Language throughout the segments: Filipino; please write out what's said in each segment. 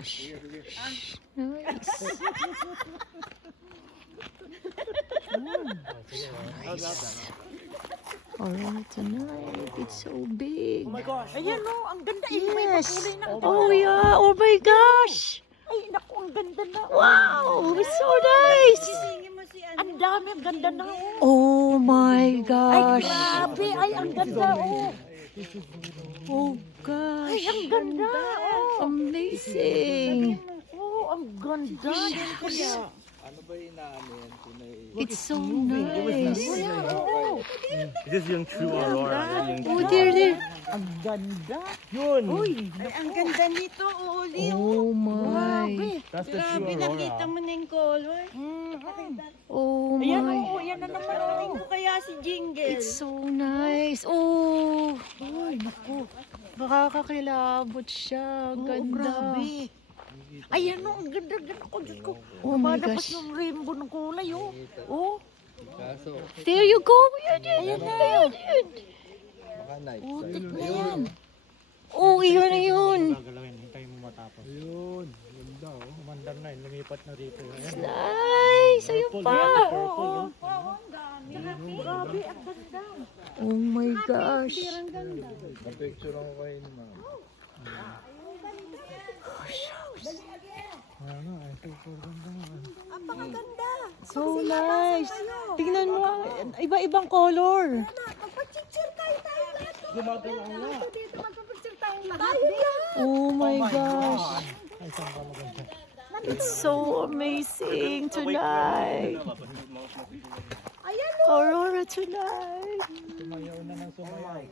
Nice. Alright, tonight. It's so big. Oh my gosh. Ayan o, ang ganda. Eh, may Yes. makulay na. Oh yeah. Oh my gosh. Ay, naku, ang ganda na. Wow. It's so nice. Ang dami, ang ganda na. Oh my Ay, gosh. grabe. Ay, ang ganda. Oh gosh. Ay, ang ganda. Amazing. Oh, ang ganda. Ano ba yung inaano yan? It's so nice. This is yung true aurora. Oh dear, dear. Ang ganda. Yun! Ay, ang ganda nito, Uli. Oh my. That's the Grabe, true nakita aurora. mo na yung color. Oh Ayan my. o, yan na naman o. Ano kaya si Jingle? It's so nice. Oh. Ay, naku. Nakakakilabot siya. Ang Oo, ganda. grabe. Ayan o, ang ganda-ganda ko. Diyos ko. Oh my Lumalabas gosh. ng rainbow ng kulay o. Oh. Kaso, There you go. Yun. baka night Oh, side. tignan yan. Oh, yun na yun. Gagalawin, hintayin mo matapos. Ayun, ganda oh. Umandar na yun, lumipat na rito. Ayan. Nice. Ayun pa. Purple, Grabe, ang ganda. Oh my gosh. Na-picture ako kayo ni ma'am. Ano, ay, super ganda naman. So nice. Tingnan mo. Iba-ibang color. Oh my gosh. Ay, saan ka maganda? It's so amazing tonight. Aurora tonight. Sumayaw na ng sumayaw.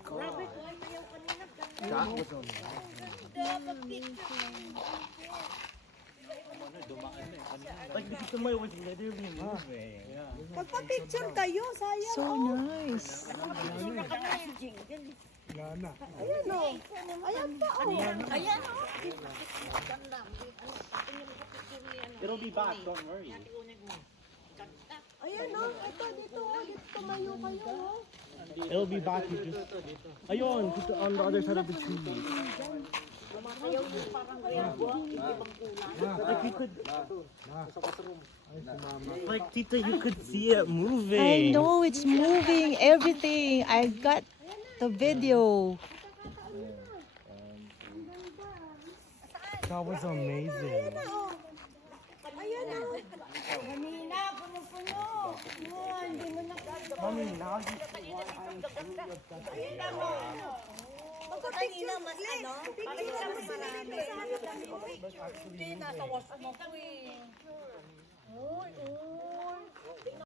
Like, this sumayaw was literally moving. Yeah. Pagpa-picture kayo, sayang. So nice. Wala na. Ayan pa, oh. Ayan, oh. It'll be back, don't worry. Ayan, oh. Ito, dito, oh. Dito tumayo kayo, oh. It'll be back, you just... Ayun, dito on the other side of the tree. Like you could... Like, Tita, you could see it moving. I know it's moving. Everything. I got the video. That was amazing. Ayan, oh. Kanina, puno-puno. Oh, hindi mo nakagawa. Mommy, now you... Kanina, mas ano? Kanina, mas marami. Hindi, nasa wash mo ko eh.